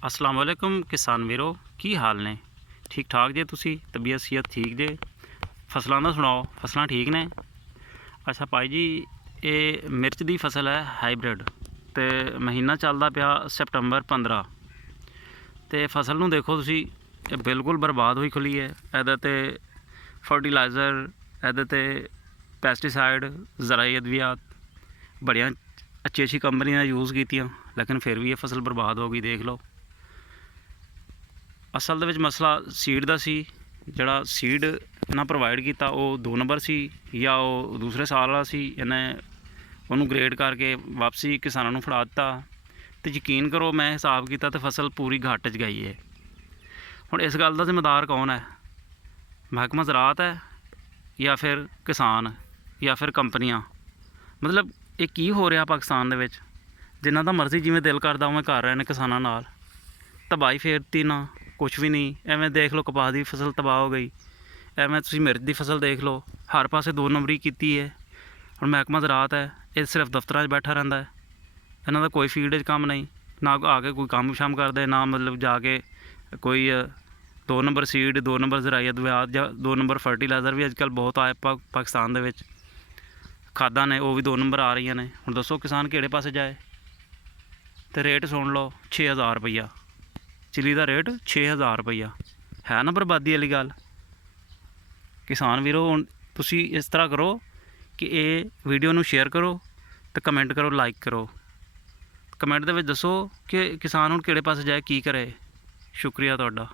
अस्सलाम वालेकुम किसान वीरो की हाल ने ठीक ठाक जे तुसी तबीयत सेहत ठीक जे फसलों का सुनाओ फसलां ठीक ने। अच्छा भाई जी ये मिर्च की फसल है हाईब्रिड तो महीना चलता पिया सितंबर 15 तो फसल नूं देखो तुसी ये बिल्कुल बर्बाद हुई खुली है। ਇਹਦੇ ਤੇ फर्टिलाइज़र ਇਹਦੇ ਤੇ ਪੈਸਟੀਸਾइड ज़राई अद्वियात बड़ियां अच्छी अच्छी कंपनियां यूज़ कीतियां लेकिन फिर भी ये फसल बर्बाद हो गई। देख लो असल दे विच मसला सीड का सी जिहड़ा सीड इन्हां प्रोवाइड किया वो 2 नंबर सी या वो दूसरे साल वाला सी। इन्हें उन्होंने ग्रेड करके वापसी किसानों नूं फड़ा दिता तो यकीन करो मैं हिसाब किया तो फसल पूरी घाटे च गई है। हुण इस गल दा जिम्मेदार कौन है? महकमा ज़राअत है या फिर किसान या फिर कंपनियां? मतलब ये की हो रहा पाकिस्तान दे विच? जिन्हां दा मर्जी जिवें दिल करदा उवें कर रहे हैं किसानां नाल। तबाही फेरती ना कुछ भी नहीं। एवें देख लो कपास की फसल तबाह हो गई, एवें तुसीं मिर्च की फसल देख लो हर पासे 2 नंबरी की है। हुण महकमा ज़राअत है ये सिर्फ दफ्तर बैठा रहिंदा है, इन्हां दा कोई फील्ड च काम नहीं, ना आके कोई काम शाम करदे, ना मतलब जाके कोई 2 नंबर सीड 2 नंबर ज़राई अद्वियात या 2 नंबर फर्टिलाइज़र भी अजकल बहुत आए पाकिस्तान दे विच। खादां ने वो भी 2 नंबर आ रही ने। हुण दसो किसान किहड़े पासे जाए? तो रेट सुन लो 6000 रुपया चिली का रेट 6000 रुपया है ना बर्बादी वाली गल। किसान वीरो हुण तुसी इस तरह करो कि ये वीडियो नूं शेयर करो तो कमेंट करो लाइक करो। कमेंट दे विच दसो कि किसान हुण किहड़े पासे जाए की करे। शुक्रिया तुहाडा।